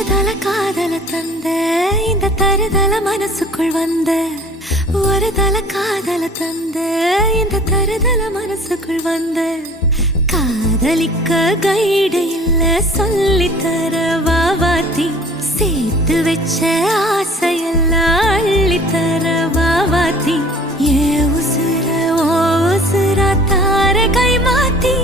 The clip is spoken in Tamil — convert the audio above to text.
தருதல காதல தந்த இந்த தருதல மனசுக்குள் வந்த ஒரு தல காதல தந்த இந்த தருதல மனசுக்குள் வந்த காதலிக்க கைடு இல்ல சொல்லித்தர வாவாத்தி சேர்த்து வச்ச ஆசையெல்லாம் அள்ளித்தர வாவாத்தி ஏ உசுர ஓ உசுரா தார கை மாத்தி